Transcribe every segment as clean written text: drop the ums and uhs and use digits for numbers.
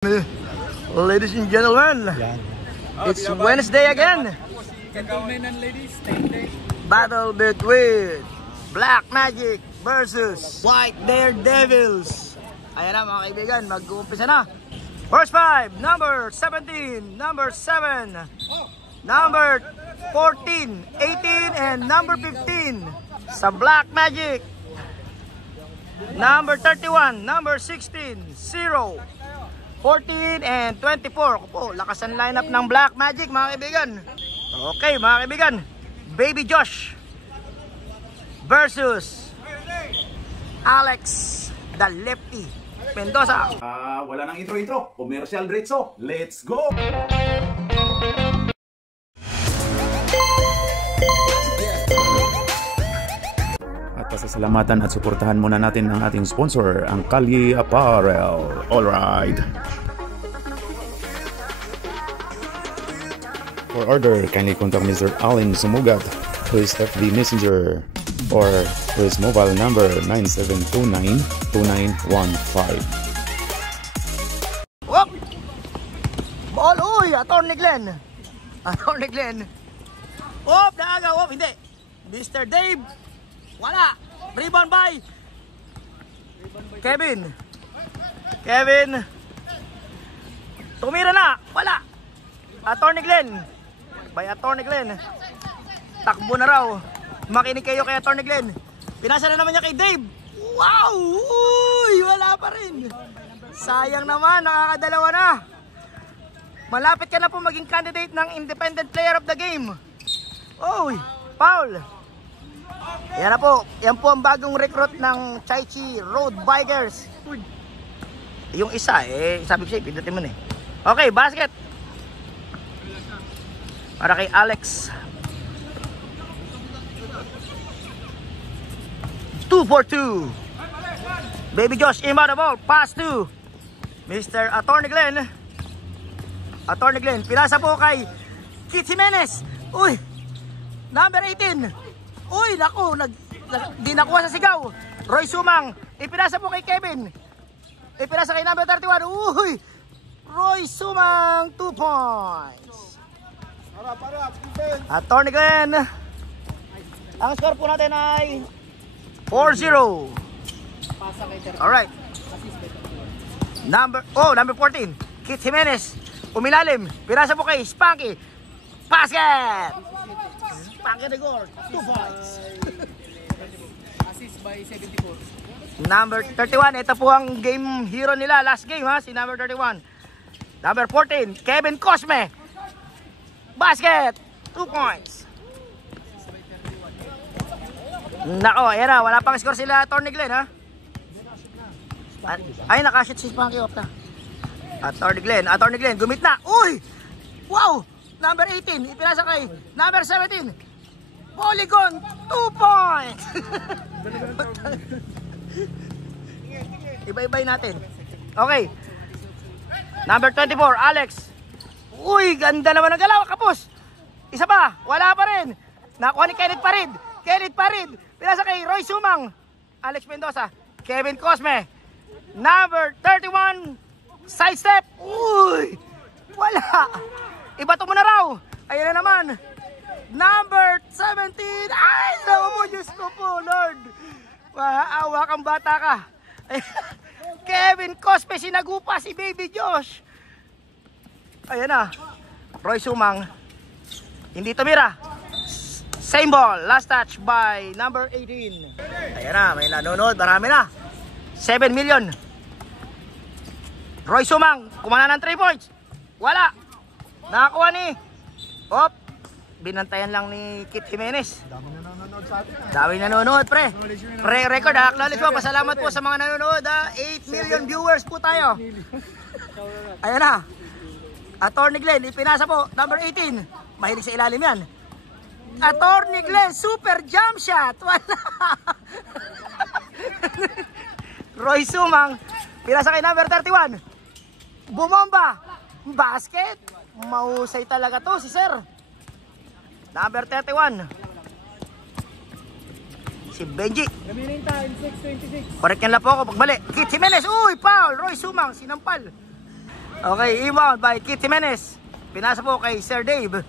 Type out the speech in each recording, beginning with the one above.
Ladies and gentlemen, it's Wednesday again. Gentlemen and ladies, Battle between Black Magic versus White Daredevils. Ayan na mga kaibigan, mag-uumpisa na. First 5, number 17, number 7, number 14, 18, and number 15 sa Black Magic. Number 31, number 16, 0, 14, and 24. Po, lakas ang lineup ng Black Magic mga kaibigan. Okay mga kaibigan, Baby Josh versus Alex the Lefty Mendoza. Wala nang intro. Commercial diretso. Let's go! At pasasalamatan at suportahan muna natin ang ating sponsor, ang Kalye Apparel. Alright. For order, kindly contact Mr. Allen Sumugat to his FB Messenger or to his mobile number 9729-2915. Whoop! Ball, uy! Attorney Glenn! Attorney Glenn! Whoop! Naaga! Whoop! Hindi! Mr. Dave! Wala! Rebound by Kevin! Kevin! Tumira na! Wala! Attorney Glenn! By Attorney Glenn. Takbo na raw. Makinig kayo kay Attorney Glenn. Pinasa na naman niya kay Dave. Wow! Uy! Wala pa rin. Sayang naman. Nakakadalawa na. Malapit ka na po maging candidate ng Independent Player of the Game. Uy! Foul! Yan na po. Yan po ang bagong recruit ng Chaichi Road Bikers. Yung isa sabi ko sa'yo, pindutin mo na Okay, basket. Para kay Alex. 2 for 2. Baby Josh inbound the ball. Pass to Mr. Attorney Glenn. Attorney Glenn. Pinasa po kay Kit Jimenez. Uy! Number 18. Uy! Naku! Di nakuha sa sigaw. Roy Sumang. Ipinasa po kay Kevin. Ipinasa kay number 31. Uy! Roy Sumang. 2 points. Attorney Glenn. Ang score po natin ay 4-0. Alright. Number 14. Kit Jimenez. Umilalim. Pinasa po kay Spanky. Basket. Spanky the goal. 2 points. assist by 74. Number 31. Ito po ang game hero nila. Last game ha. Si number 31. Number 14. Kevin Cosme. Basket! 2 points. Nako, ayan na. Wala pang score sila Attorney Glenn ha. Ay, nakashoot si Spanky off na. Attorney Glenn, gumit na. Uy! Wow! Number 18, ipinasa kay number 17. Polygon, 2 points! Iba-ibay natin. Okay. Number 24, Alex. Uy, ganda naman ang galaw, kapos. Isa pa, wala pa rin. Nakuha ni Kenneth Parid. Pinasa kay Roy Sumang. Alex Mendoza. Kevin Cosme. Number 31. Sidestep. Uy, wala. Ibato mo na raw. Ayun na naman. Number 17. Ay, naku po, Diyos ko po, Lord. Maawa kang bata ka. Kevin Cosme, sinagupa si Baby Josh. Ayan na. Roy Sumang. Hindi tumira. Same ball. Last touch by number 18. Ayan na. May nanonood. Marami na. 7 million. Roy Sumang. Kumana ng 3 points. Wala. Nakakuha ni. Op. Binantayan lang ni Kit Jimenez. Dami nanonood pre. Pre-record ha. Acknowledge po. Pasalamat po sa mga nanonood ha. 8 million viewers po tayo. Ayan na. Attorney Glenn, ipinasa po, number 18. Mahilig sa ilalim yan. Attorney Glenn, super jump shot. Wala. Roy Sumang, pinasa kay number 31. Bumomba. Basket. Mahusay talaga to si sir. Number 31. Si Benji. Remaining time, 6:26. Correct yan lang po ako pagbalik. Kit Jimenez, uy, foul. Roy Sumang, sinampal. Okay, inbound by Kit Jimenez. Pinasa po kay Sir Dave.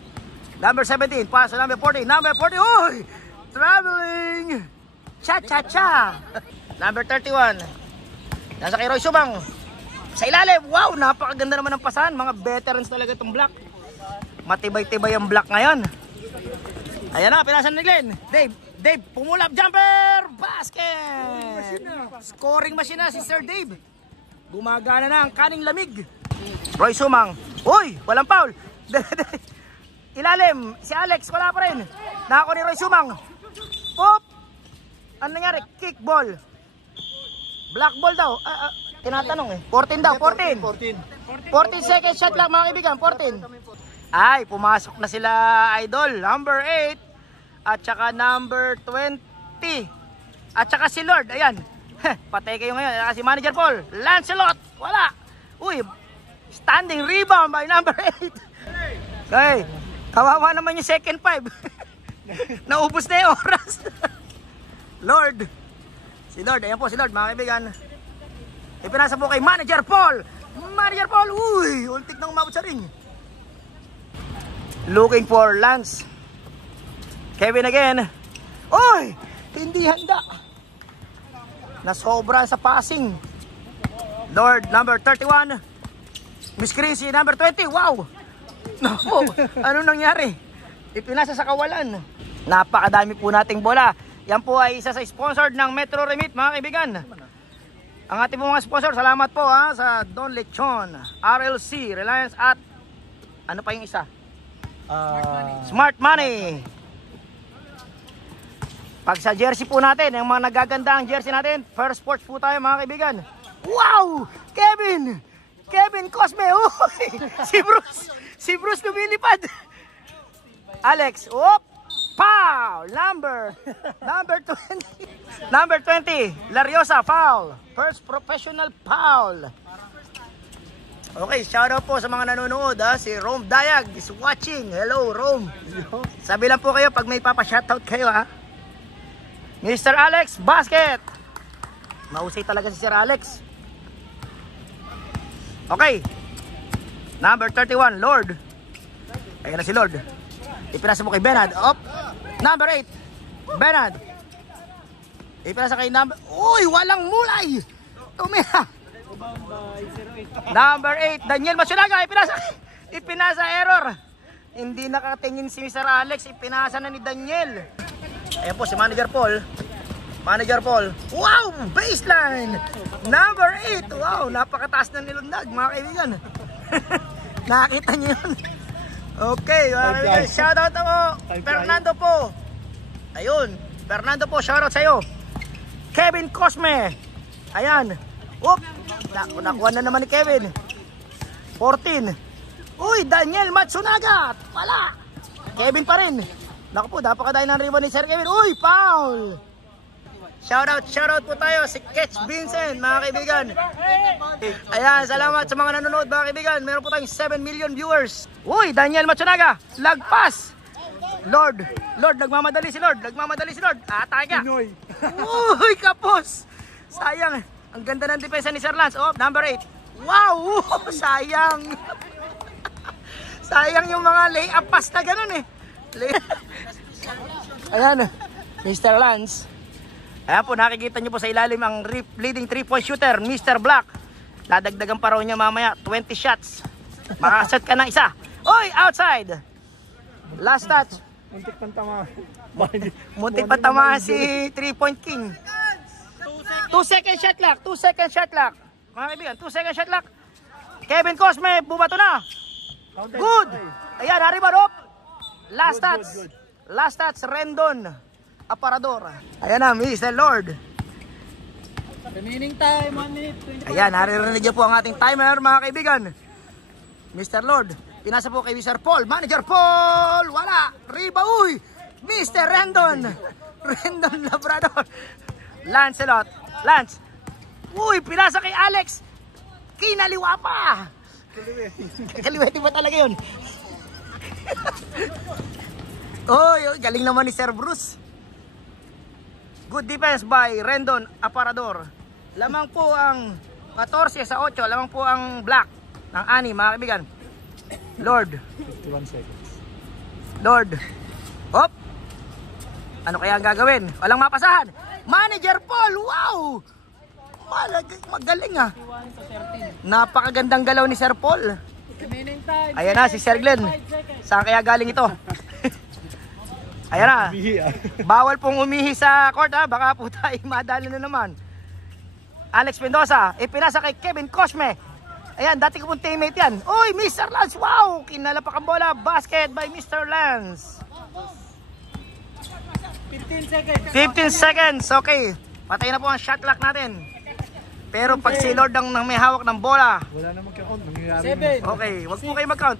Number 17, pass to number 40. Number 40, uy! Traveling! Cha-cha-cha! Number 31. Nasa kay Roy Subang. Sa ilalim, wow! Napakaganda naman ng pasahan. Mga veterans talaga itong block. Matibay-tibay ang block ngayon. Ayan na, pinasa ni Glenn. Dave, pumulap, jumper! Basket! Scoring machine na si Sir Dave. Gumagana na ang kaning lamig. Roy Sumang. Uy, walang foul. Ilalim, si Alex, wala pa rin. Nako ni Roy Sumang. Pop! Ano nangyari? Kick ball. Black ball daw. Tinatanong eh. 14 daw, 14 second shot lang mga kaibigan, 14. Ay, pumasok na sila idol. Number 8 at saka number 20. At saka si Lord, ayan. Patay kayo ngayon. Si Manager Paul, Lancelot, wala. Uy, standing rebound by number 8. Okay, kawawa naman yung second 5. Naubos na yung oras. Lord. Si Lord, ayan po si Lord mga kaibigan. Ipinasa po kay Manager Paul. Manager Paul, uy, ultik nang umabot sa ring. Looking for Lance. Kevin again. Uy, hindi handa. Nasobra sa passing. Lord, number 31. Miss Chrissy, number 20. Wow. Naku, ano nangyari? Ipinasa sa kawalan. Napakadami po nating bola. Yan po ay isa sa sponsored ng Metro Remit mga kaibigan. Ang ating po mga sponsor, salamat po sa Don Lechon, RLC, Reliance at ano pa yung isa? Smart Money. Pag sa jersey po natin, yung mga nagaganda ang jersey natin, First Sports po tayo mga kaibigan. Wow! Kevin Cosme. Uy! Si Bruce lumilipad. Alex, op! Foul! Number 20. Number 20, Lariosa, foul. First professional foul. Okay, shoutout po sa mga nanonood Si Rome Dayag is watching. Hello, Rome. Sabi lang po kayo pag may papa-shoutout kayo Mr. Alex, basket. Mausay talaga si Sir Alex. Okay. Number 31, Lord. Ayan na si Lord. Ipinasa mo kay Benad. Up. Number 8. Benad. Ipinasa kay number... Uy, walang mulay. Tumira. Number 8, Daniel Matsunaga. Ipinasa error. Hindi nakatingin si Mr. Alex. Ipinasa na ni Daniel. Ayan po si Manager Paul. Wow, baseline. Number 8. Wow, napakataas na nilundag mga kaibigan. Nakita niyo yun. Okay, shoutout ako. Fernando po. Ayun, Fernando po, shoutout sa'yo. Kevin Cosme. Ayan. Oop, nakuha na naman ni Kevin. 14. Uy, Daniel Matsunaga. Wala. Kevin pa rin. Naku po, napakadayo ng ribbon ni Sir Kevin. Uy, foul. Shoutout po tayo si Ketch Vincent mga kaibigan. Ayan, salamat sa mga nanonood mga kaibigan. Meron po tayong 7 million viewers. Uy, Daniel Matsunaga, lagpas. Lord, nagmamadali si Lord. Atake ka. Uy, kapos. Sayang, ang ganda ng depensa ni Sir Lance. Oh, number 8. Wow, sayang. Sayang yung mga lay-up pass na ganun Ayan, Mr. Lance. Ayan po, nakikita nyo po sa ilalim ang leading 3-point shooter, Mr. Black. Dadagdagan pa raw niya mamaya, 20 shots. Makasat ka ng isa. Oy, outside. Last touch. Muntik pa tama si 3-point king. 2 second shot clock. Mga kaibigan, 2 second shot clock. Kevin Cosme, bumato na. Good. Ayan, hariban up. Last touch, Rendon Aparador. Ayan na, Mr. Lord. Remaining time, 1 minute. Ayan, naririnig niyo po ang ating timer mga kaibigan. Mr. Lord, pinasa po kay Mr. Paul. Manager Paul, wala. Riba, uy. Mr. Rendon Labrador. Lancelot. Lance. Uy, pinasa kay Alex. Kinaliwa pa. Kaliwete ba talaga yun? Oy, galing naman ni Sir Bruce. Good defense by Rendon Aparador. Lamang po ang 14 sa 8. Lamang po ang Black. ng Ani, mga kaibigan. Lord. 51 seconds. Lord. Hop. Ano kaya ang gagawin? Walang mapasahan. Manager Paul. Wow! Magaling ah. 51 to 13. Napakagandang galaw ni Sir Paul. Remaining time. Ayan na si Sir Glenn. 5 seconds. Saan kaya galing ito? Ayan na. Bawal pong umihi sa court ha. Baka po tayo madali na naman. Alex Mendoza. Ipinasa kay Kevin Cosme. Ayan, dati ko pong teammate yan. Uy, Mr. Lance. Wow! Kinalapak ang bola. Basket by Mr. Lance. 15 seconds. 15 seconds. Okay. Patay na po ang shot clock natin. Pero pag si Lord ang may hawak ng bola. Wala na mag-count. Nangyayari. 7. Okay, wag po kayo mag-count.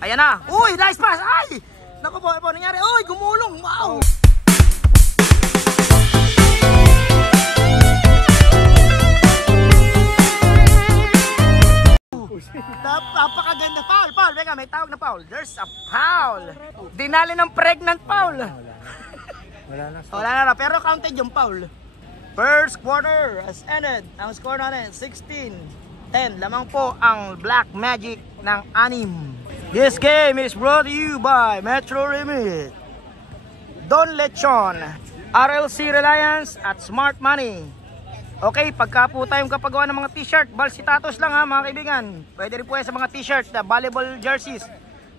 Ayan na. Uy, nice pass. Ay! Naku po, ano nangyari? Uy, gumulong. Wow! Napakaganda. Foul, foul. Vega, may tawag na foul. There's a foul. Dinali ng pregnant foul. Wala na. Wala na, pero counted yung foul. First quarter has ended. Ang score natin, 16-10. Lamang po ang Black Magic ng Anim. This game is brought to you by Metro Remit, Don Lechon, RLC Reliance at Smart Money. Okay, pagka po tayong kapagawa ng mga t-shirt, balsitatos lang ha mga kaibigan. Pwede rin po yan sa mga t-shirt na volleyball jerseys.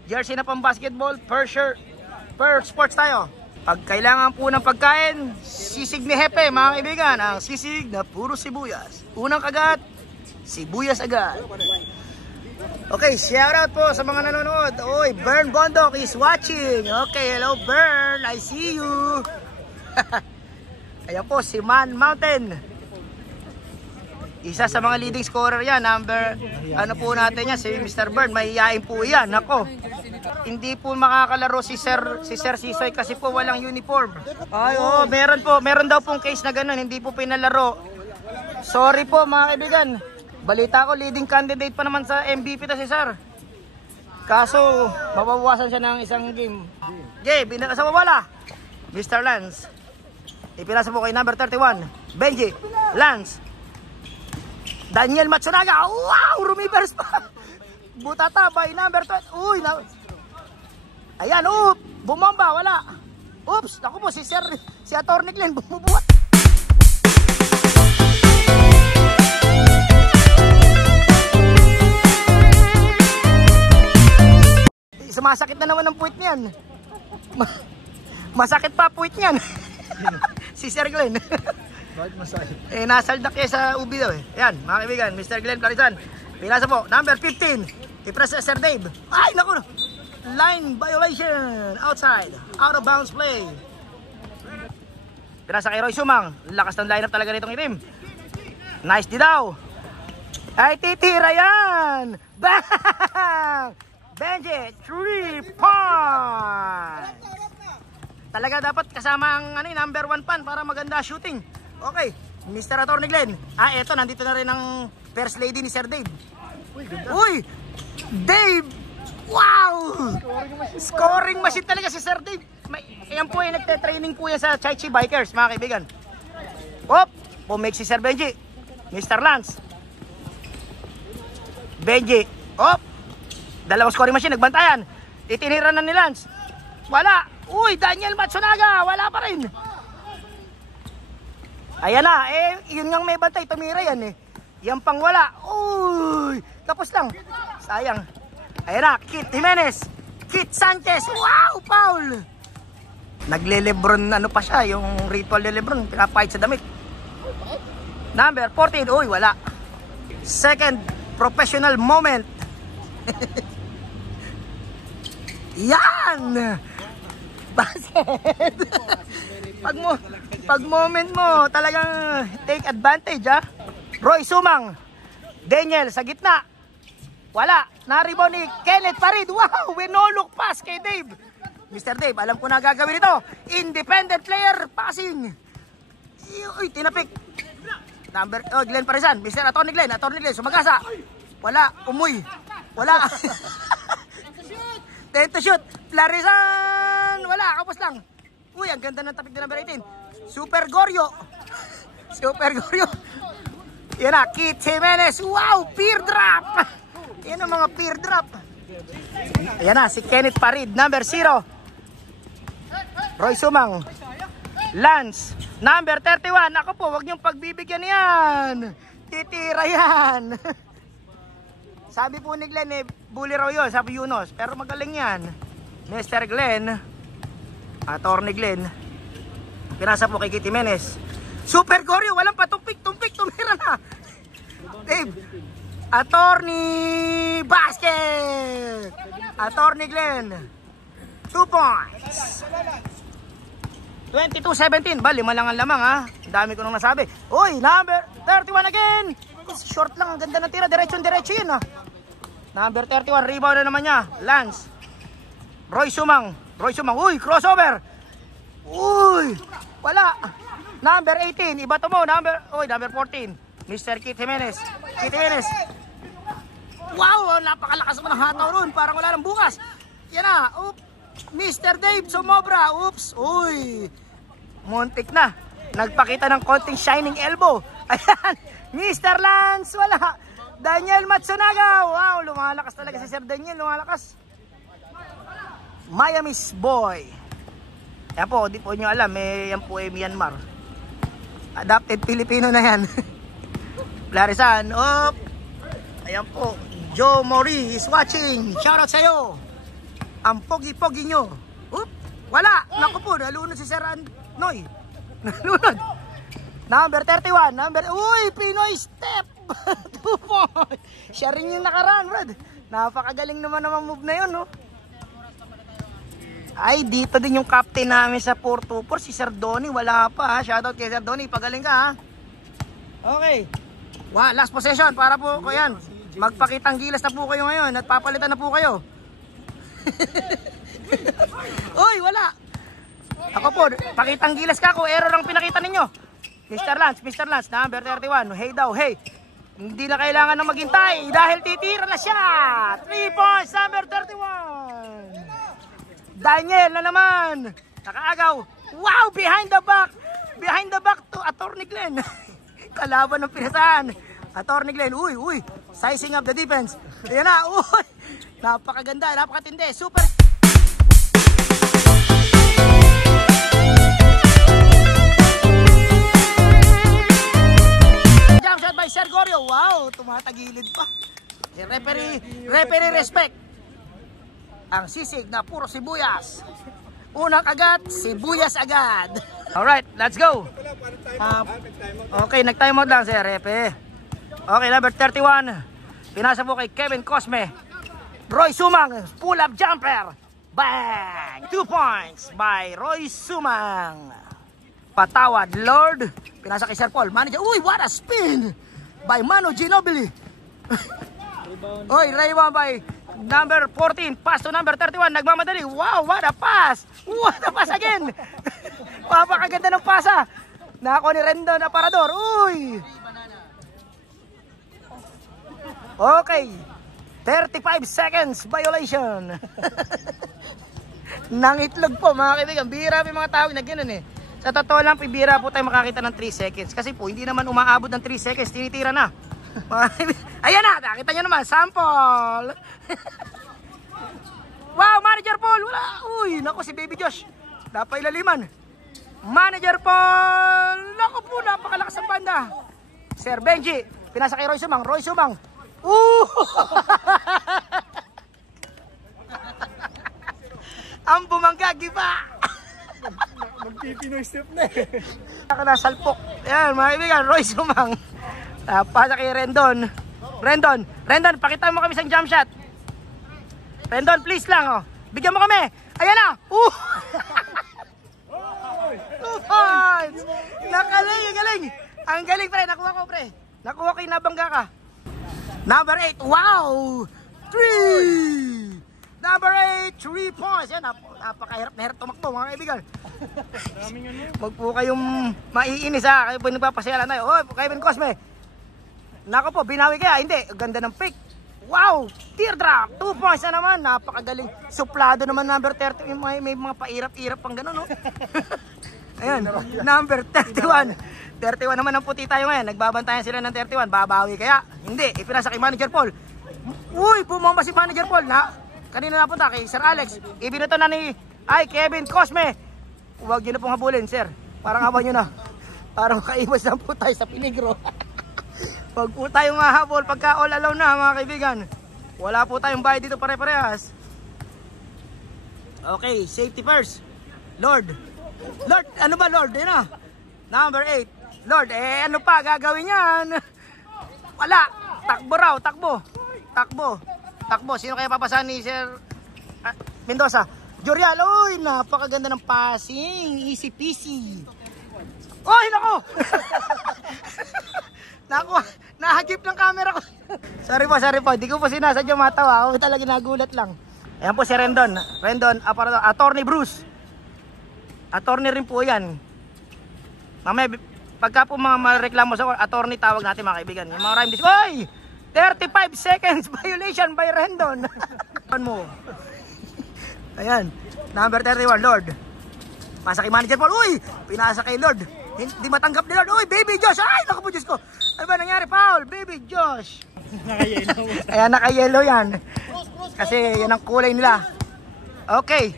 Jersey na pang basketball, per shirt, per sports tayo. Pag kailangan po ng pagkain, sisig ni Hepe mga kaibigan. Ang sisig na puro sibuyas. Unang kagat, sibuyas agad. Okay, shout out po sa mga nanonood. Oy, Bern Bondok is watching. Okay, hello Bern, I see you. Ayan po si Man Mountain. Isa sa mga leading scorer yan, number, ano po natin yan, si Mr. Bern, mahihain po yan, nako. Hindi po makakalaro si Sir Sisoy kasi po walang uniform. Ay, oh, meron daw pong case na ganun, hindi po pinalaro. Sorry po mga kaibigan, balita ko leading candidate pa naman sa MVP to si Sir. Kaso, mababawasan siya ng isang game. Okay, binasa mo wala. Mr. Lance. Ipinasa po kay number 31, Benji, Lance. Daniel Matsunaga, wow, rumivers pa. Butata by number 20. Uy, ayan, bumomba, wala. Oops, naku po, si Atty. Glenn, bumubuhat. Sumasakit na naman ang puwit niyan. Masakit pa puwit niyan. Si Sir Glenn. Bakit masakit? Nasaldak kayo sa ubi daw eh. Ayan, mga kaibigan, Mr. Glenn Clarisan. Pinasa po, number 15. I-press Sir Dave. Ay, naku! Line violation. Outside. Out of bounds play. Pinasa kay Roy Sumang. Lakas ng lineup talaga nitong itim. Nice di daw. Ay, titira yan. Bang! Benji, 3 point. Talaga dapat kasama ang number 1 pan para maganda shooting. Okay, Mr. Atty. Glenn. Eto, nandito na rin ang first lady ni Sir Dave. Uy, Dave! Wow! Scoring machine talaga si Sir Dave. Ayan po, nagte-training po yan sa Chai Chi Bikers, mga kaibigan. Hop! Pumake si Sir Benji. Mr. Lance. Benji. Hop! Dalawang scoring machine, nagbantayan. Itinira na ni Lance. Wala. Uy, Daniel Matsunaga. Wala pa rin. Ayan na. Yun nga may bantay. Tumira yan eh. Yan pang wala. Uy, tapos lang. Sayang. Ayan na. Kit Jimenez. Kit Sanchez. Wow, foul. Nagle-Lebron ano pa siya. Yung ritual ni Lebron. Pinapahit sa damit. Number 14. Uy, wala. Second professional moment. Yan! Basket! Pag moment mo, talagang take advantage ha. Roy Sumang. Daniel sa gitna. Wala. Na-rebound ni Kenneth Farid. Wow! We no look pass kay Dave. Mr. Dave, alam ko na gagawin ito. Independent player passing. Uy, tinapik. Glenn Parisan. Mr. Atty. Glenn. Atty. Glenn, sumagasa. Wala. Umuy. Wala. 10 to shoot. Clarisan. Wala. Kapos lang. Uy, ang ganda ng tapik na number 18. Super Goryo. Super Goryo. Yan na. Kit Jimenez. Wow. Peer drop. Yan ang mga peer drop. Ayan na, si Kenneth Parid, number 0. Roy Sumang. Lance, number 31. Ako po, wag niyong pagbibigyan yan. Titira yan. Sabi po ni Glenn, bully raw yun, sabi Yunus. Pero magaling yan. Mr. Glenn, Atty. Glenn, pinasa po kay Kitty Menes. Super Goryo, walang patumpik-tumpik, tumira na. Dave, Atty. Basket. Atty. Glenn, 2 points. 22-17, ba, 5 lang ang lamang ha. Ang dami ko nung nasabi. Uy, number 31 again. Short lang, ang ganda ng tira, diretso yun ha. Number 31, rebound na naman niya. Lance. Roy Sumang, uy, crossover. Uy, wala. Number 18, iba to mo, number 14. Mr. Kitty Menes. Wow, napakalakas mo ng hataw ron, parang wala nang bukas. Yan na, Mr. Dave sumobra. Oops, uy. Muntik na. Nagpakita ng konting shining elbow. Ayan, Mr. Lance, wala. Daniel Matsunaga. Wow, lumalakas talaga si Sir Daniel, lumalakas. Miami's boy. Yan po, di po nyo alam, yan po ay Myanmar. Adapted Filipino na yan. Larisan, ayan po, Joe Mori is watching. Shoutout sa'yo. Ang pogi-pogi nyo. Wala, naku po, nalunod si Sir Noy. Nalunod. Number 31, uy, Pinoy step. 2 points. Siya rin yung nakaraan, Brad. Napakagaling naman move na yun, no? Ay, dito din yung captain namin sa 424, si Sir Donnie. Wala pa ha. Shoutout kay Sir Donnie. Pagaling ka ha. Okay. Wow, last possession para po ko yan. Magpakitang gilas na po kayo ngayon at papalitan na po kayo. Uy, wala. Ako po, pakitang gilas ka ako. Error ang pinakita ninyo. Mr. Lance, number 31. Hey daw, hey. Hindi na kailangan na maghintay dahil titira na siya. 3 points, number 31. Daniel na naman. Nakaagaw. Wow, behind the back to Atty. Glenn. Kalaban ng pinasahan. Atty. Glenn, uy, sizing up the defense. Ayan na, uy. Napakaganda, napakatindi. Super. Jump shot by Sir Goryo. Wow, tumatagilid pa. Referee respect. Ang sisig na puro sibuyas. Unang kagat, sibuyas agad. Alright, let's go. Okay, nag-time out lang si Repe. Okay, number 31. Pinasa po kay Kevin Cosme. Roy Sumang, pull-up jumper. Bang! 2 points by Roy Sumang. Patawad, Lord. Pinasa kay Sir Paul. Manager, uy, what a spin by Mano Ginobili. Oy, rebound by number 14, pass to number 31, nagmamadali. Wow, what a pass! What a pass again! Papakaganda ng pasa. Nako ni Rendon Aparador. Uy! Okay. 35 seconds violation. Nang itlog po mga kaibigan. Bihira po yung mga tawag na gano'n eh. Sa totoo lang, bihira po tayo makakita ng 3 seconds. Kasi po, hindi naman umaabot ng 3 seconds. Tinitira na. Ayan na, nakita nyo naman, sample. Wow, Manager Paul, wala. Uy, naku si Baby Josh, dapat ilaliman. Manager Paul, naku po, napakalakas ang banda. Sir Benji, pinasa kay Roy Sumang. Ang bumangga, giba. Magpipinoy step na eh. Nasalpok. Ayan, mga kaibigan, Roy Sumang. Pasa kay Rendon, pakita mo kami isang jump shot. Rendon, please lang, oh. Bigyan mo kami. Ayan na. 2 points. Galing. Ang galing, pre. Nakuha ko, pre. Nakuha ko yung nabangga ka. Number 8. Wow. 3. Number 8. 3 points. Yan, napakahirap na hirap tumakbo, mga kaibigan. Huwag po kayong maiinis, ha. Kayo po nagpapasyalan tayo. Oh, Kevin Cosme. Nako po, binawi kaya? Hindi. Ganda ng pick. Wow! Teardrop! 2 points na naman. Napakagaling. Suplado naman number 30. May mga pairap-irap pang gano'n, no? Ayan. Number 31. 31 naman ang puti tayo ngayon. Nagbabantayan sila ng 31. Babawi kaya? Hindi. Ipinasa kay Manager Paul. Uy, bumamba si Manager Paul na. Kanina napunta kay Sir Alex. Ibinato na ni Kevin Cosme. Huwag nyo na pong habulin, sir. Parang haban nyo na. Para makaiwas na po tayo sa peligro. Huwag po tayong hahabol pagka all alone na, mga kaibigan. Wala po tayong bayad dito pare-parehas. Okay, safety first. Lord, ano ba Lord? Yan na. Number 8. Lord, ano pa gagawin yan? Wala. Takbo raw, takbo. Sino kaya papasahan ni Sir Mendoza? Jorial, uy, napakaganda ng passing. Easy peasy. Uy, nako! Nako, nahagip ng camera ko. Sorry po. Di ko po sinasadya matawa. Ako talaga nagulat lang. Ayan po si Rendon. Attorney Bruce. Attorney rin po yan. Mamaya, pagka po mga mareklamo sa attorney, tawag natin mga kaibigan. Yung mga rhyme dis. Uy! 35 seconds violation by Rendon. Mo. Ayan. Number 31, Lord. Pasa kay Manager Paul. Uy! Pinasa kay Lord. Hindi matanggap ni Lord. Uy, Baby Josh! Ay, naku po Diyos ko. Ano ba nangyari, Paul? Baby Josh. Naka-yellow. Ayan, naka-yellow yan. Kasi yan ang kulay nila. Okay.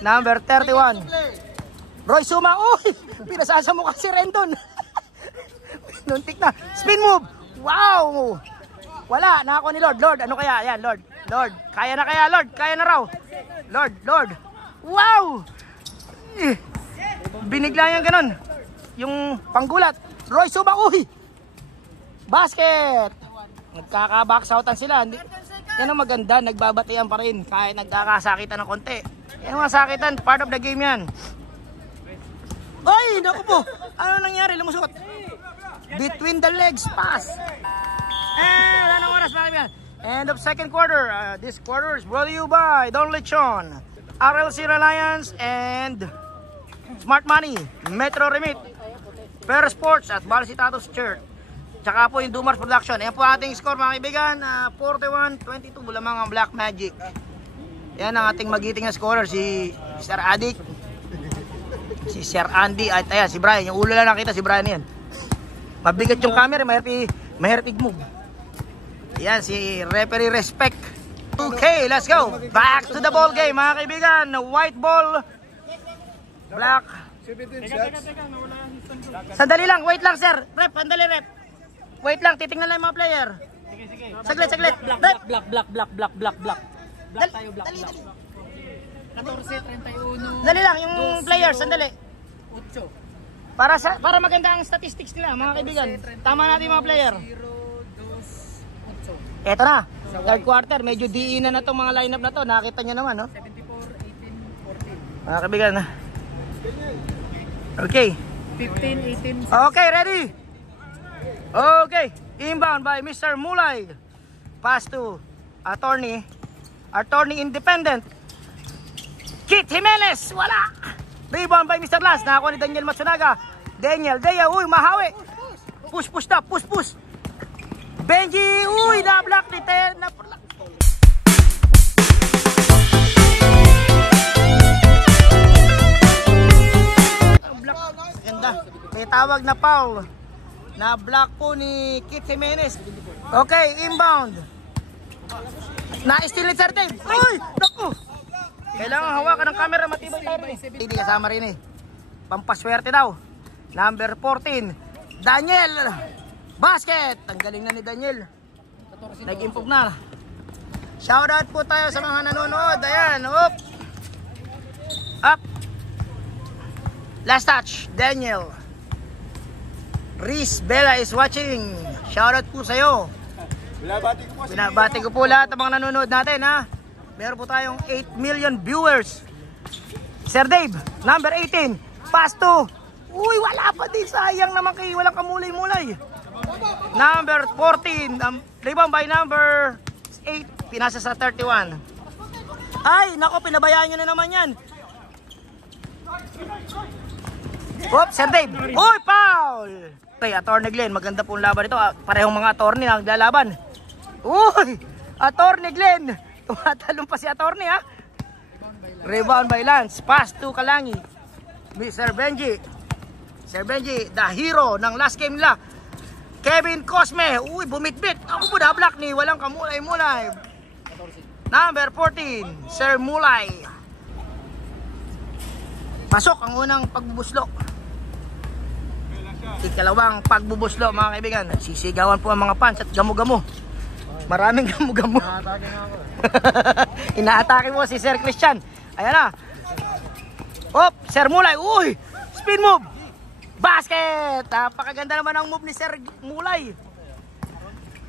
Number 31. Roy Suma. Uy! Pinasasa mo kasi Rendon. Nuntik na. Spin move. Wow! Wala. Nakakuha ni Lord. Lord, ano kaya? Ayan, Lord. Kaya na kaya, Lord? Kaya na raw. Lord. Wow! Binigla yan ganon. Yung panggulat. Roy Suma. Uy! Basket! Nagkaka-boxoutan sila. Yan ang maganda. Nagbabatian pa rin. Kahit nagkakasakitan ng konti. Yan mga sakitan. Part of the game yan. Ay! Naku po! Ano nangyari? Lumusot. Between the legs. Pass. And wala nang oras mga kaibigan. End of second quarter. This quarter is brought to you by Don Lechon, RLC Reliance, and Smart Money, Metro Remit, Per Sports at Balsi Tatos Church. Tsaka po yung Dumars Production. Ayan po ating score mga kaibigan. 41-22 mula mga Black Magic. Yan ang ating magiting na scorer. Si Mr. Adik, si Sir Andy, at ayan si Brian. Yung ulo lang nakita si Brian yan. Mabigat yung camera. Mahirap move. Yan si referee Respect. Okay, let's go. Back to the ball game mga kaibigan. White ball, black. Sandali lang, wait lang sir. Sandali rep. Wait lang, titingnan lang yung mga player. Saglit. Black. Black tayo, black. 14, 31. Dali lang, yung player, sandali. 8. Para maganda ang statistics nila mga kaibigan. Tama natin yung mga player. 0, 2, 8. Eto na, third quarter, medyo diinan na itong mga lineup na to. Nakita nyo naman, no? 74, 18, 14. Mga kaibigan, okay. 15, 18. Okay, ready? Okay, inbound by Mr. Mulay. Pass to Attorney Independent. Kit Jimenez, wala. Rebound by Mr. Lance. Nakakuha ni Daniel Matsunaga. Daniel, uy, mahawi. Push. Benji, uy, na-block ni Ted. Ganda. May tawag na foul. Na-block po ni Kit Jimenez. Okay, inbound. Na-steal ni Sir Dave. Uy, naku. Kailangan hawakan ng camera, matibay tayo rin. Hindi kasama rin eh. Pampaswerte daw. Number 14, Daniel. Basket. Ang galing na ni Daniel. Nag-improve na. Shoutout po tayo sa mga nanonood. Ayan, up. Last touch, Daniel. Riz Bella is watching. Shoutout po sa'yo. Binabati ko po lahat ng mga nanonood natin ha. Meron po tayong 8 million viewers. Sir Dave, number 18. Pass to. Uy, wala pa din. Sayang naman kayo. Walang kamulay-mulay. Number 14. Rebound by number 8. Pinasa sa 31. Ay, nako, pinabayaan nyo na naman yan. Oops, Sir Dave. Uy, foul. Okay, Attorney Glenn. Maganda pong laban ito. Parehong mga attorney na naglalaban. Uy, Attorney Glenn. Tumatalong pa si attorney ha. Rebound by Lance. Pass to Kalangi. Sir Benji, the hero ng last game nila. Kevin Cosme. Uy, bumitbit. Ako po na-block ni walang kamulay-mulay. Number 14, Sir Mulay. Pasok ang unang pagbubuslo. Ikalawang pagbubuslo, mga kaibigan. Sisigawan po ang mga fans at gamo-gamo. Maraming gamo-gamo. Inaatake mo si Sir Christian. Ayan na. Op, Sir Mulay. Uy, spin move. Basket. Napakaganda naman ang move ni Sir Mulay.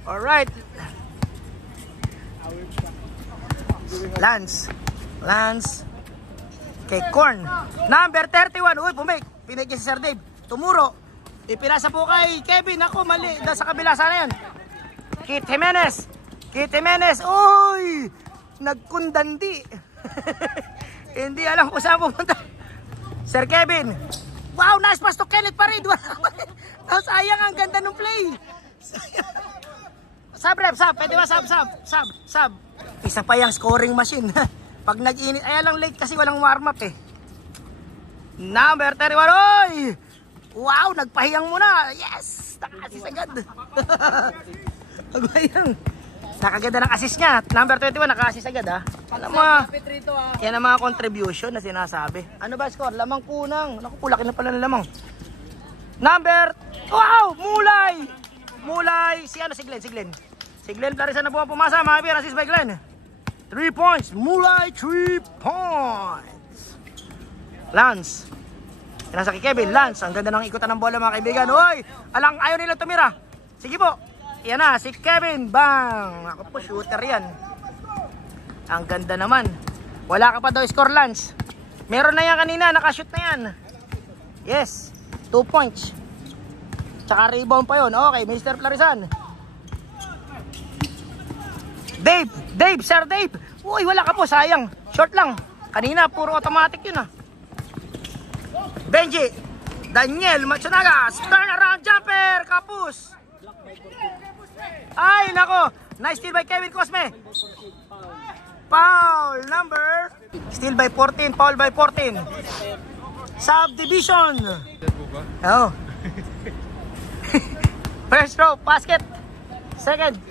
Alright. Lance. Kay Korn. Number 31. Uy, pumik. Pinigil si Sir Dave. Tumuro. Ipinasa po kay Kevin. Ako, mali. Nasa kabila. Sana yan. Kit Jimenez. Uy! Nagkundandi. Hindi alam kung saan pupunta. Sir Kevin. Wow, nice pass to Kenneth Parid. Sayang, ang ganda ng play. Sub rep, sub. Pwede ba sub. Isa pa yung scoring machine. Pag nag-init, ay lang late kasi walang warm up eh. Number 31, oy! Wow, nagpahiyang muna. Yes! Naka-assist agad. Nagpahiyang. Nakaganda ng assist niya. Number 21, naka-assist agad ha. Alam mo, yan ang mga contribution na sinasabi. Ano ba score? Lamang kunang. Naku, kulaki na pala ng lamang. Number, wow! Mulay! Si Glenn. Si Glenn Clarissa na po ang pumasa. Mga kaibigan, assist by Glenn. 3 points. Mulay, 3 points. Lance. Nasa kay Kevin. Lance. Ang ganda ng ikutan ng bola, mga kaibigan. Uy! Alang ayaw nila tumira. Sige po. Yan na. Si Kevin. Bang! Ako po, shooter yan. Ang ganda naman. Wala ka pa daw score, Lance. Meron na yan kanina. Nakashoot na yan. Yes. 2 points. Tsaka rebound pa yun. Okay, Mr. Clarisan. Sir Dave. Uy, wala ka po, sayang. Short lang. Kanina, puro automatic yun ah. Benji. Daniel Matsunaga. Turnaround jumper. Kapus. Ay, nako. Nice steal by Kevin Cosme. Foul number. Steal by 14. Foul by 14. Subdivision. Oh. First row, basket. Second.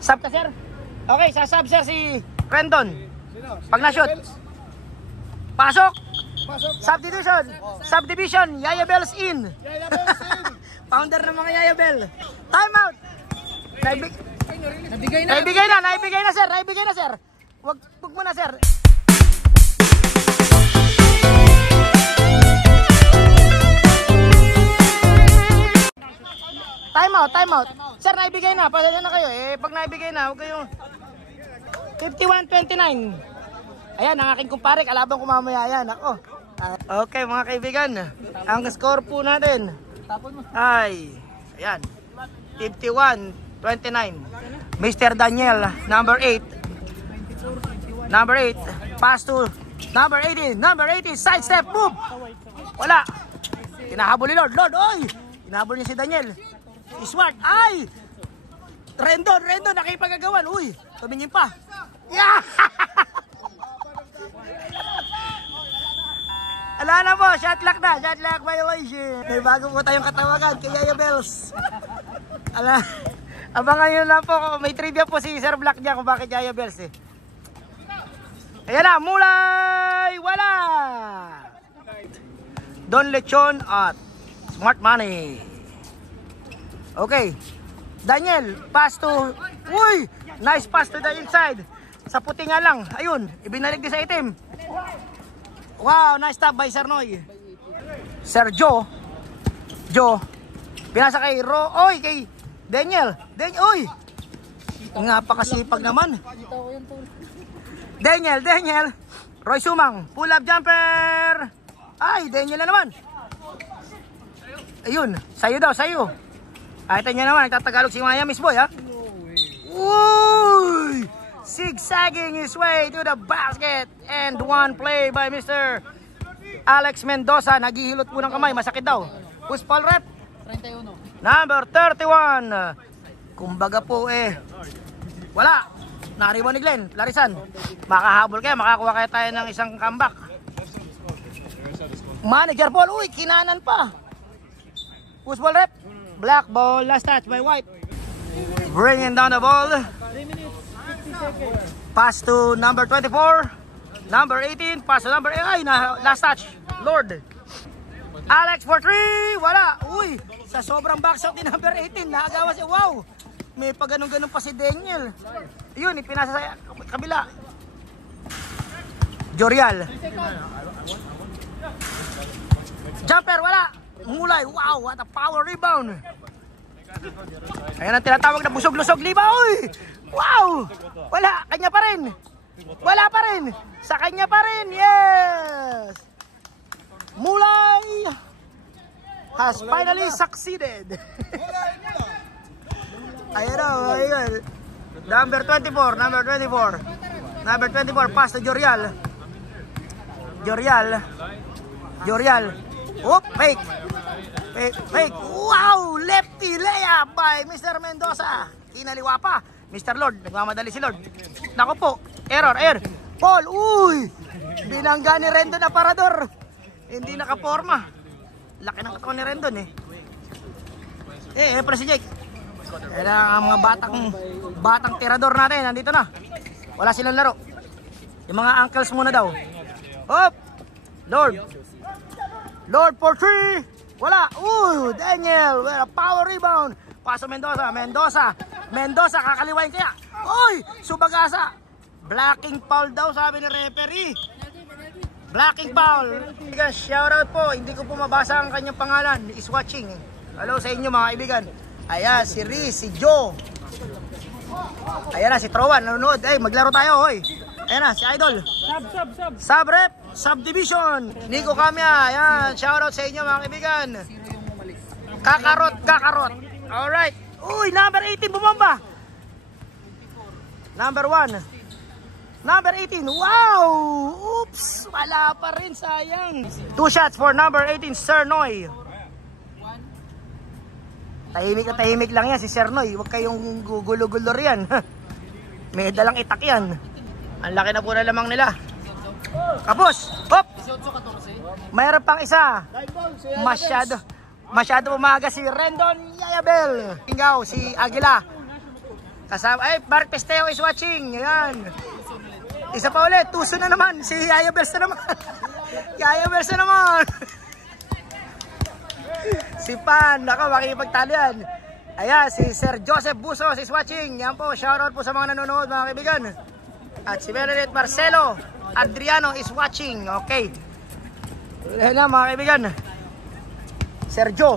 Sub ka, sir? Okay, sasub, sir, si Rendon. Pag na-shoot. Pasok. Subdivision. Yaya Bells in. Founder ng mga Yaya Bell. Time out. Naibigay na, sir. Wag mo na, sir. Time out. Sir, naibigay na. Pasok na kayo. Pag naibigay na, huwag kayong 51-29. Ayan, ang aking kumpare. Kalaban ko mamaya. Ayan, ako. Okay, mga kaibigan. Ang score po natin ay, ayan, 51-29. Mr. Daniel, number 8. Pass to number 18. Side step, move. Wala. Hinahabol ni Lord. Oy! Hinahabol niya si Daniel. Smart. Ay! Rendon, nakipagagawan. Uy, tumingin pa. Yeah! Ala na po, shot lock violation. May bago po tayong katawagan kay Yaya Bells. Ala, abangan nyo lang po, may trivia po si Sir Black niya kung bakit Yaya Bells eh. Ayan na, Mulay! Wala! Don Lechon at Smart Money. Okay. Daniel, pass to... Uy! Nice pass to the inside. Sa puti nga lang. Ayun, ibinalik din sa itim. Wow, nice stop by Sir Noy. Sir Joe. Pinasa kay Oy, kay Daniel. Oy! Napakasipag naman. Daniel. Roy Sumang. Pull up jumper. Ay, Daniel na naman. Ayun, sayo. Ay, ito nyo naman, nagtatagalog si Miami's boy, ha? Uy! Zigzagging his way to the basket. And one play by Mr. Alex Mendoza. Naghihilot po ng kamay, masakit daw. Who's Paul rep? 31. Number 31. Kumbaga po wala. Nariwan ni Glenn, Larisan. Makahabol kayo, makakuha kayo tayo ng isang comeback. Manager ball, uy, kinanan pa. Who's Paul rep? Black ball, last touch by White. Bringing down the ball. 3 minutes, 15 Pass to number 24. Number 18. Pass to number 8. Ay, last touch. Lord. Alex for 3. Wala. Uy, sa sobrang box out ni number 18. Nakagawa siya. Wow. May pa ganun-ganun pa si Daniel. Yun, ipinasa sa kabila. Jorial. Jumper, wala. Mulay. Wow, what a power rebound. Ayan ang tinatawag na busog-lusog liba. Uy! Wow! Wala, kanya pa rin. Wala pa rin. Sa kanya pa rin. Yes! Mulay has finally succeeded. Ayan o, ayan. Number 24, number 24. Number 24, pass to Jorial. Jorial. Oop, fake. Fake. Wow! Lefty layup by Mr. Mendoza. Kinaliwa pa. Mr. Lord, nagmamadali si Lord. Nako po, error. Paul, uy! Binangga ni Rendon na parador. Hindi nakaporma. Laki ng katawan ni Rendon eh. Pala si Jake. Ayan ang mga batang tirador natin. Nandito na. Wala silang laro. Yung mga uncles muna daw. Hop! Lord for 3. Wala. Daniel. Well, power rebound. Paso Mendoza. Kakaliwain kaya. Uy! Subagasa. Blocking foul daw sabi ni referee. Blocking foul. Shoutout po. Hindi ko po mabasa ang kanyang pangalan. Is watching. Hello sa inyo mga kaibigan. Ayan, si Riz, si Joe. Ayan na, si Trowan, nanonood. Maglaro tayo, hoy. Ayan na, si Idol. Sub-rep, subdivision. Nico Camia, ayan. Shoutout sa inyo mga kaibigan. Kakarot. Alright. Uy, number 18, bumamba. Number 1. Number 18, wow! Oops, wala pa rin, sayang. 2 shots for number 18, Sir Noy. Tahimik lang yan si Sir Noy. Huwag kayong gugulo-gulo riyan. May dalang itak yan. Ang laki na po na lamang nila. Kapos! Hop! Mayroon pang isa. Masyado umaga si Rendon Yayabel. Tingaw, si Aguila. Kasama, Mark Pesteo is watching. Ayan. Isa pa ulit, tuso na naman. Si Yayabels na naman. Si Pan, naka makikipagtalo yan. Ayan, si Sir Joseph Busos is watching. Yan po, shoutout po sa mga nanonood mga kaibigan. At si Benedict Marcelo Adriano is watching. Okay. Ayan na mga kaibigan. Sir Joe.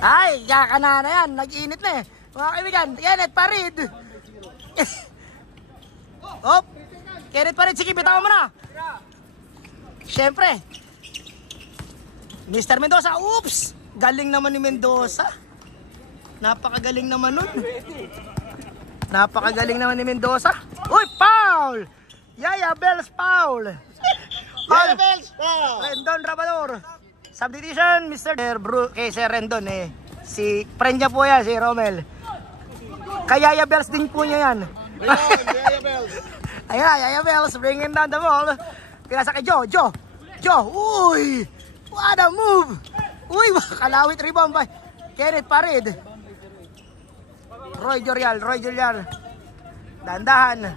Ay, kakana na yan. Nag-init na eh. Mga kaibigan, Kenneth Parid. Hop. Kenneth Parid, sige, bitawan mo na. Siyempre. Mr. Mendoza, oops! Galing naman ni Mendoza. Napakagaling naman nun. Uy, foul! Yayabels foul! Rendon Rabador. Subdivision, Mr. Kay Sir Rendon si friend niya po yan, si Romel. Kay Yayabels din po niya yan. Ayan na, Yayabels bringing down the ball. Pinasa kay Joe. Uy! What a move! Uy, kalawit rebound by Kenneth Parid. Roy Jorial. Dandahan.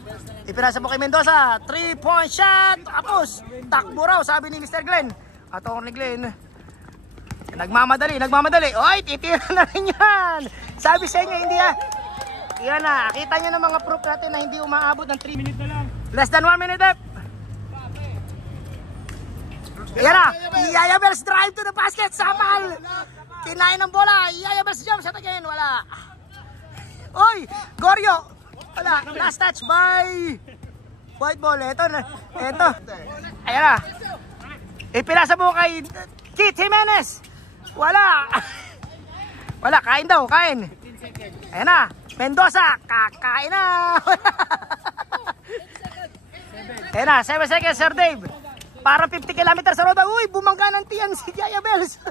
Ipinasa po kay Mendoza. 3-point shot. Tapos, takbo raw, sabi ni Mr. Glenn. Atong ni Glenn. Nagmamadali. Oy, titira na rin yan. Sabi sa inyo, hindi yan na. Kita nyo ng mga proof natin na hindi umaabot ng 3 minutes na lang. Less than 1 minute left. Yan na, Yayabels drive to the basket, sapal. Kinain ng bola, Yayabels jump shot again, wala. Oy, Goryo, wala. Last touch by white ball. Ito. Ayan na. Ipinasa mo kay Keith Jimenez. Wala. Kain daw. Ayan na, Mendoza, kakain na. Ayan na, 7 seconds, Sir Dave. Parang 50 kilometers sa road. Uy, bumangga ng tiyan si Yayabels.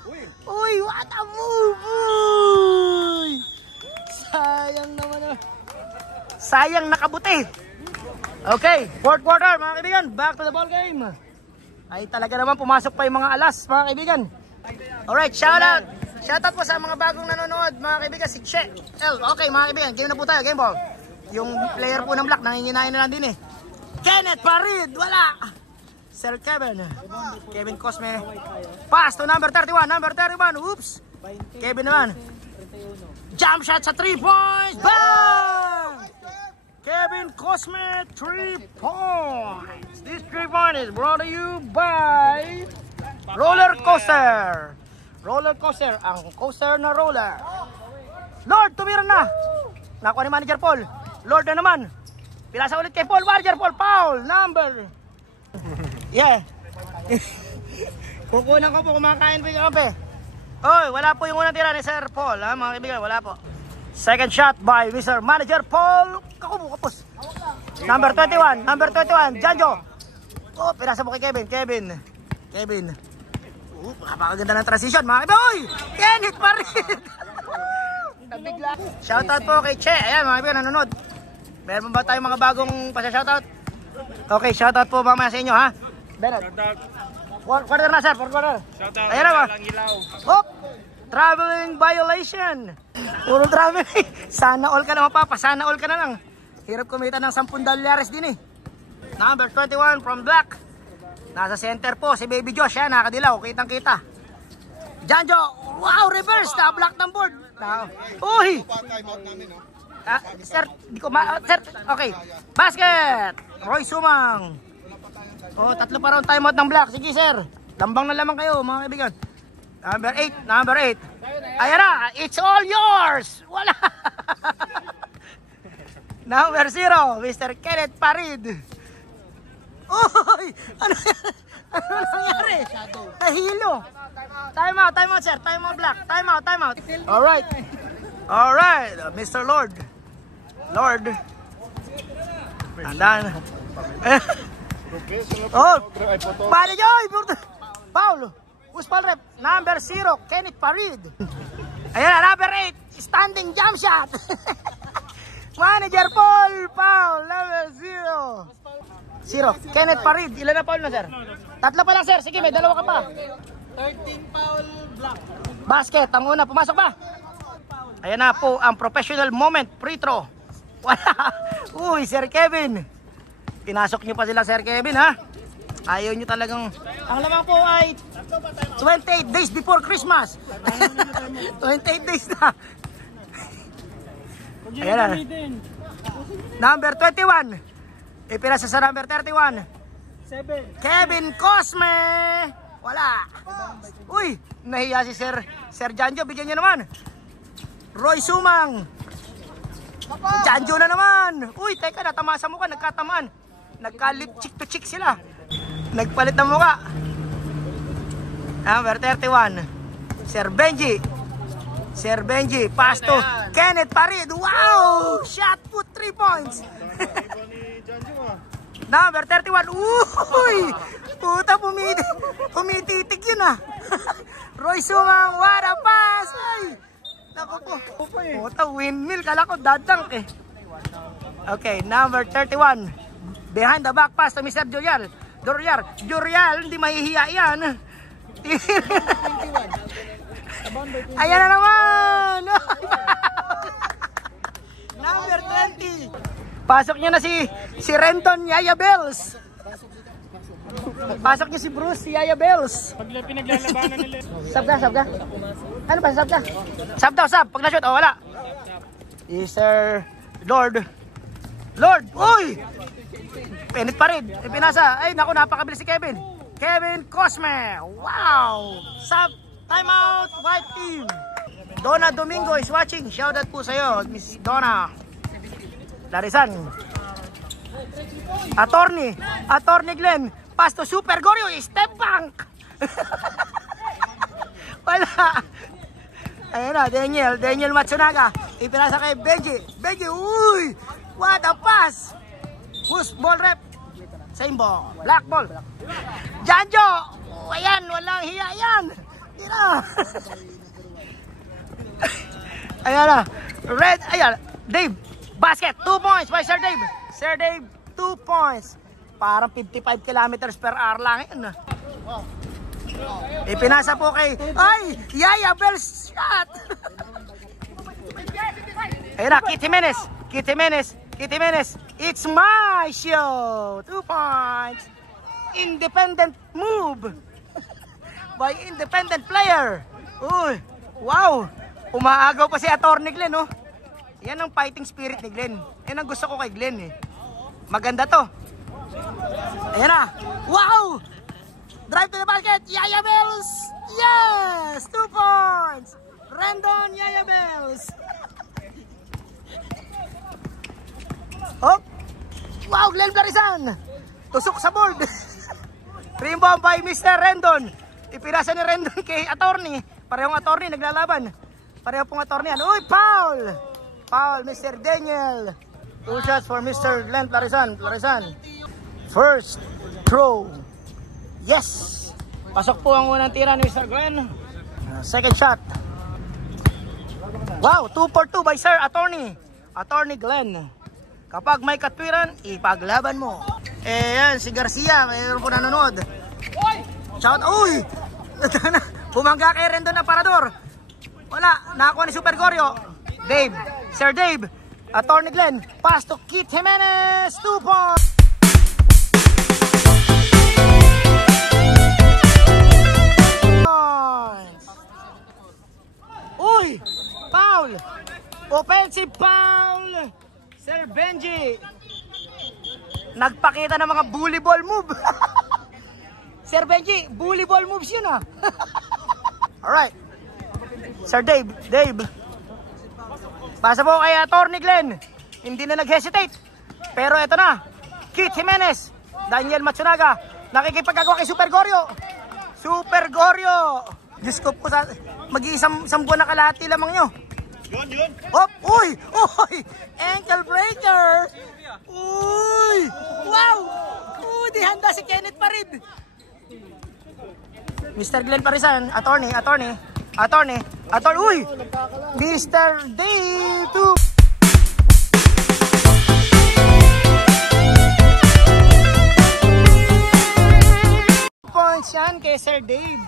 Uy, what a move. Uy. Sayang naman. Sayang nakabuti. Okay, fourth quarter mga kaibigan. Back to the ball game. Ay talaga naman pumasok pa yung mga alas mga kaibigan. Alright, shout out Shoutout po sa mga bagong nanonood, mga kaibigan, si Che L. Okay, mga kaibigan, game na po tayo, game ball. Yung player po ng black, nanginginain na lang din eh. Kenneth Parid, wala. Sir Kevin Cosme. Pass to number 31, oops. Kevin naman. Jump shot sa 3 points, bang! Kevin Cosme, 3 points. This 3 point is brought to you by Roller Coaster. Roller Coaster, ang coaster na roller. Lord, tumira na. Nakuha ni Manager Paul. Lord na naman. Pilasa ulit kay Paul. Manager Paul, foul number. Yeah. Kukunan ko po kumakain po yung kape. Oy, wala po yung unang tira ni Sir Paul, ha, mga kaibigan, wala po. Second shot by Mr. Manager Paul. Kapos. Number 21, Janjo. Oh, pinasa mo kay Kevin. Napakaganda ng transition, mga kaibigan. Oy, Kenneth pa rin. Shoutout po kay Che. Ayan, mga kaibigan, nanonood. Meron ba tayong mga bagong pasya-shoutout? Okay, shoutout po mamaya sa inyo, ha? Bennett. Quarter na, sir. Quarter. Shoutout. Ayan na ba? Lang ilaw. Hop! Traveling violation. Puro traveling. Sana all ka na, mapapa. Sana all ka na lang. Hirap kumita ng $10 din eh. Number 21 from Black. Nasa center po si Baby Josh. Yan, nakadilaw. Kitang-kita. Janjo. Wow, reverse. Na-block ng board. Uy! Sir, di ko sir, okay. Basket. Roy Sumang. Oh, 3 pa round timeout ng Black. Sige, sir. Lambang na lamang kayo, mga kaibigan. Number 8. Ayan na, it's all yours. Wala. Number 0, Mr. Kenneth Parid. Uy! Ano nangyari? Nahilo. Time out, sir. Time out, Black. Time out. Alright, Mr. Lord. Andan. Oh, bali joy. Paul. Who's Paul rep? Number 0, Kenneth Parid. Ayan, number 8, standing jump shot. Manager Paul, number 0. Kenneth Parid. Ilan na Paul na, sir? 3 pa lang, sir. Sige, may 2 ka pa. 13 foul Black. Basket, ang una. Pumasok ba? Ayan na po ang professional moment, free throw. Wala. Uy, Sir Kevin. Pinasok nyo pa sila, Sir Kevin, ha? Ayaw nyo talagang... Ang lamang po ay 28 days before Christmas. 28 days na. Ayan na. Number 21. Ipinasa sa number 31. 7. Kevin Cosme. Wala. Uy, nahiya si Sir Janjo. Bigyan nyo naman. Roy Sumang. Janjo na naman. Uy, teka, natamasa mo ka. Nagkatamaan. Nagkalip chick to chick sila. Nagpalit ng muka. Number 31. Sir Benji. Pass to Kenneth Parid. Wow! Shot put 3 points. Number 31. Uy! Puta, pumititig yun ah. Roy Sumang, what a pass! Ay! Naku po. Puta, windmill. Kala ko dadunk eh. Okay, number 31. Behind the back pass to Mr. Jurial, hindi mahihiya yan. Ayan na naman! Number 20. Pasok niya na si Renton Yaya Bells. Pasok niya si Bruce Yaya Bells. Pag pinaglalabanan nila. Sab ka? Ano ba, sab ka? Sab daw. Pag na-shoot, oh, wala. Sir Lord. Uy! Penit pa rin. Pinasa. Ay, naku, napakabilis si Kevin Cosme. Wow! Sub, timeout, white team. Donna Domingo is watching. Shoutout po sa'yo, Miss Donna. Larisan. Attorney Glenn. Pass to Super Goryo. Step bank. Wala. Ayun na, Daniel Matsunaga. Ipinasa kay Benji. Uy! What a pass! Who's ball rep? Same ball. Black ball. Janjo! Ayan, walang hiya yan. Hindi na. Ayan na. Red, ayan. Dave. Basket. 2 points by Sir Dave. 2 points. Parang 55 kilometers per hour lang yun. Ipinasa po kay... Ay! Yaya Bell's shot! Ayun na, Kit Jimenez. Kit Jimenez. Kit Jimenez. It's my show. 2 points. Independent move by independent player. Uy, wow. Umaagaw pa si Atty. Glenn, oh. Yan ang fighting spirit ni Glenn. Yan ang gusto ko kay Glenn, eh. Maganda to. Ayan na. Wow! Drive to the basket. Yaya Bells. Yes! 2 points. Rendon Yaya Bells. Oh! Wow, Glenn Clarisan! Tusok sa board! Rimbo by Mr. Rendon. Ipinasa ni Rendon kay attorney. Parehong attorney naglalaban. Pareho pong attorney yan. Uy, foul! Foul, Mr. Daniel. 2 shots for Mr. Glenn Clarisan. Clarisan. First throw. Yes! Pasok po ang unang tira ni Mr. Glenn. Second shot. Wow, 2 for 2 by Sir Attorney. Attorney Glenn. Kapag may katwiran, ipaglaban mo. Eh yan, si Garcia, mayroon po nanonood. Shout, uy! Bumangga kay Rendon na parador. Wala, nakakuha ni Super Goryo. Dave, Sir Dave. Attorney Glenn, pass to Kit Jimenez. 2 points. Uy! Foul! Offensive foul! Sir Benji! Nagpakita ng mga bully ball move! Sir Benji, bully ball moves yun, ah! Alright. Sir Dave, pasa po kay Atty. Glenn. Hindi na nag-hesitate. Pero eto na. Kit Jimenez. Daniel Matsunaga. Nakikipagagawa kay Super Goryo. Super Goryo! Diyos ko po, mag-iisang buwan na kalahati lamang nyo. Yun. Hop! Uy! Uy! Ankle breaker! Uy! Wow! Uy! Di handa si Kenneth Parid. Mr. Glenn Parisan, attorney. Uy! Mr. Dave 2 points yan kay Sir Dave.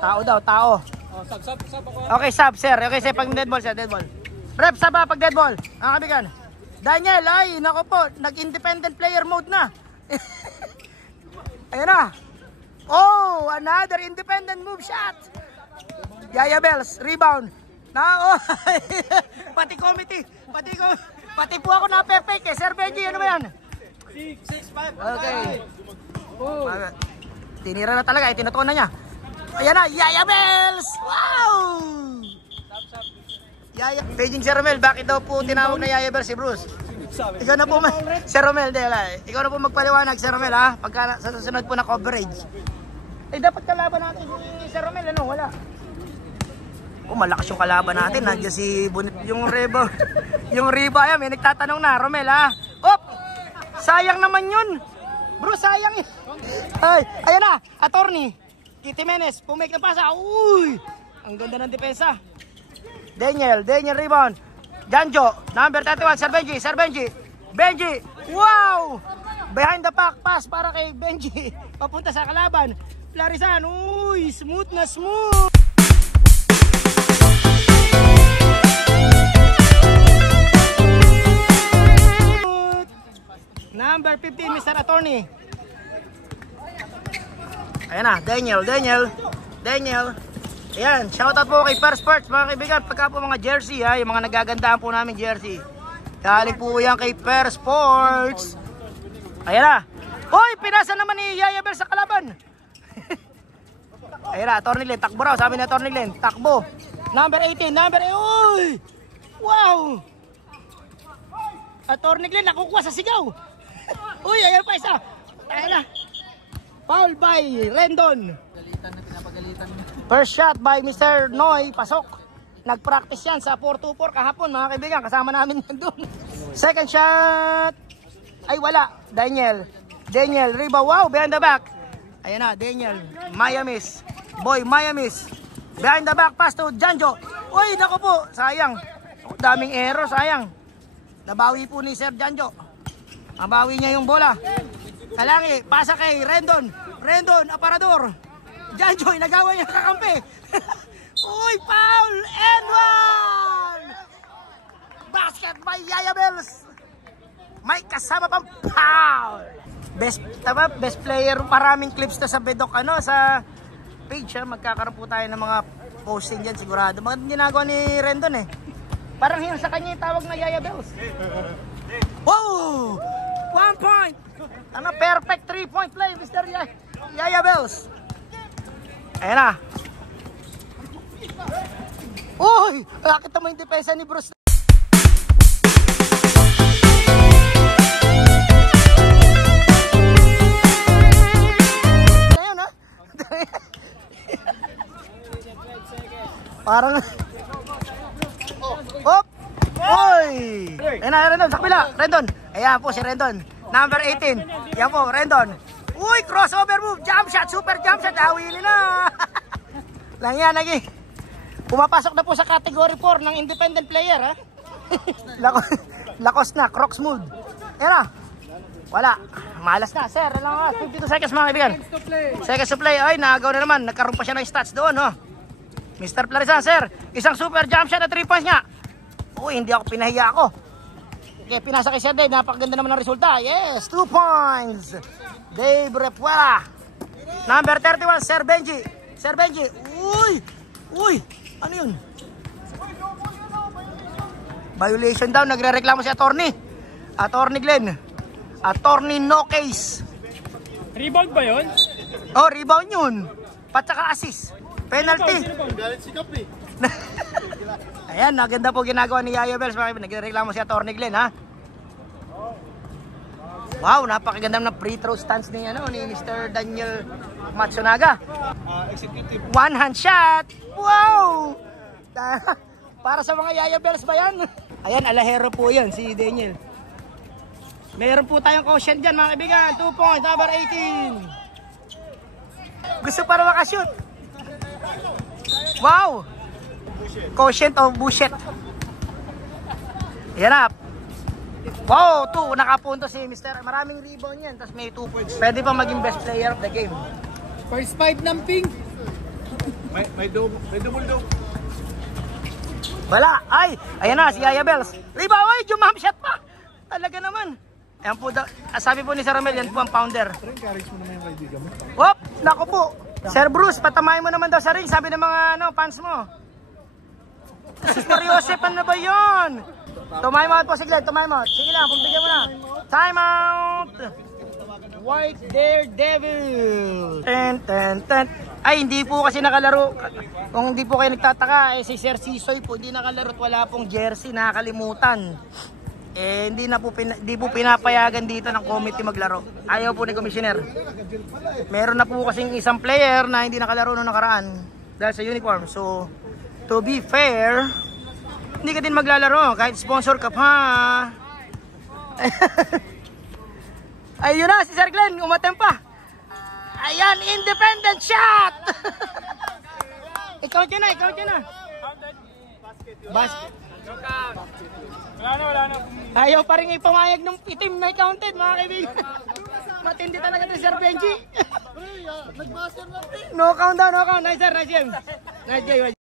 Tao daw, tao. Sub ako. Okay, sub, sir. Okay, sir, pag dead ball, sir, dead ball. Rep, sub pag dead ball. Ang kabigan. Daniel, ay, nako po, nag-independent player mode na. Ayan na. Oh, another independent move shot. Yaya Bells, rebound. Na, oh, pati committee, pati po ako na-fake eh. Sir Benji, ano ba yan? 6-5. Okay. Tinira na talaga, tinutuon na niya. Ayan na, Yaya Bells! Wow! Yaya, paging Sir Romel, bakit daw po tinawag na Yaya Bells si Bruce? Ikaw na po, Sir Romel, ikaw na po magpaliwanag, Sir Romel, ha? Pagka sa susunod po na coverage. Eh, dapat kalaban natin si Sir Romel, ano? Wala. Oh, malakas yung kalaban natin. Nandiyan si Bunit, yung Reba. Yung Reba, yan, may nagtatanong na, Romel, ha? Op! Sayang naman yun. Bro, sayang eh. Ay, ayan na, attorney. Kit Jimenez, pumake na pasa. Uy! Ang ganda ng depensa. Daniel rebound. Janjo, number 31, Sir Benji. Benji, wow! Behind the pack pass para kay Benji. Papunta sa kalaban. Clarisan, uy! Smooth na smooth! Number 15, Mr. Attorney. Ayan na, Daniel. Ayan, shoutout po kay First Sports, mga kaibigan. Pagka po mga jersey, ha, yung mga nagagandaan po namin jersey. Galing po yan kay First Sports. Ayan na. Uy, pinasa naman ni Yaya Bell sa kalaban. Ayan na, Atty. Glenn, takbo raw. Sabi ni Atty. Glenn, takbo. Number 18, uy! Wow! Atty. Glenn, nakukuha sa sigaw. Uy, ayan pa isa. Ayan na. Foul by Rendon. First shot by Mr. Noy, pasok. Nag-practice yan sa 4-2-4 kahapon, mga kaibigan. Kasama namin doon. Second shot. Ay, wala. Daniel, rebound. Wow, behind the back. Ayan na, Daniel. Miamis. Behind the back, pass to Janjo. Uy, naku po. Sayang. Daming error, sayang. Nabawi po ni Sir Janjo. Nabawi niya yung bola. Kalangi, pasa kay Rendon, aparador. Janjoy, nagawa niya kakampi. Uy, foul! And one! Basket by Yaya Bells. May kasama pang foul. Best player, maraming clips na sa Bedok, sa page. Magkakaroon po tayo ng mga posting dyan sigurado. Mga ginagawa ni Rendon Parang yun sa kanya yung tawag na Yaya Bells. Wow! 1 point! Perfect 3-point play, Mr. Yaya Bells. Ayan na. Uy! Nakita mo yung depensa ni Bruce. Ayan ha? Parang... Hop! Uy! Ayan na, Rendon, sa kabila. Rendon. Ayan po si Rendon. Number 18. Ayan po, Rendon. Uy, crossover move. Jump shot, super jump shot. Hawili na. Lang yan, lagi. Pumapasok na po sa category 4 ng independent player, ha? Lakos na, Crocs mode. Ayan na. Wala. Malas na, sir. 52 seconds mga kaibigan. Seconds to play. Ay, nagaw na naman. Nagkaroon pa siya ng stats doon, no? Mr. Plarisan, sir. Isang super jump shot at 3 points nga. Uy, hindi ako pinahiya ako. Okay, pinasa kay Sir Dave. Napakaganda naman ng resulta. Yes, 2 points. Dave Repuela. Number 31, Sir Benji. Sir Benji. Uy! Uy! Ano yun? Violation daw. Nagre-reklamo si Attorney. Attorney Glenn. Attorney no case. Rebound ba yun? Oh, rebound yun. Patsaka assist. Penalty. Galit si Capri. Ayan, naganda po ginagawa ni Yaya Bells. Nagre-reklamo si Attorney Glenn, ha? Wow, napakaganda ng free throw stance ni Mr. Daniel Matsunaga. Executive. One hand shot. Wow! Para sa mga Yaya Bells ba yan? Ayan, alahero po yan, si Daniel. Meron po tayong quotient dyan, mga kaibigan. 2 points, number 18. Gusto para makashoot. Wow! Quotient o bullshit. Yan na. Wow, 2. Nakapunto si Mr. Maraming rebound yan. Tapos may 2 points. Pwede pa maging best player of the game. First 5 ng ping. May double dome. Wala. Ay, ayan na si Yaya Bells. Rebound, ay, jump shot pa. Talaga naman. Ayan po, sabi po ni Sir Romel, yan po ang founder. Encourage mo naman yung kaibigan mo. Wop, naku po. Sir Bruce, patamayin mo naman daw sa ring. Sabi ng mga fans mo. Sister Joseph, ano ba yun? Time out po, sige, time out. Sige lang, pagbigyan mo na. Time out! White Daredevil. Ay, hindi po kasi nakalaro. Kung hindi po kayo nagtataka, si Sir Sisoy po, hindi nakalaro at wala pong jersey, nakakalimutan. Hindi po pinapayagan dito ng committee maglaro. Ayaw po ni Commissioner. Meron na po kasing isang player na hindi nakalaro noong nakaraan dahil sa uniform. So, to be fair, hindi ka din maglalaro kahit sponsor ka pa. Ayun na, si Sir Glenn, umatem pa. Ayan, independent shot! Ikaw dyan na. Basket. Wala na. Ayaw pa rin ipamayag ng itim na counted, mga kaibigan. Matindi talaga ito, Sir Benji. No count daw, no count. Nice, sir. Nice game. Nice game.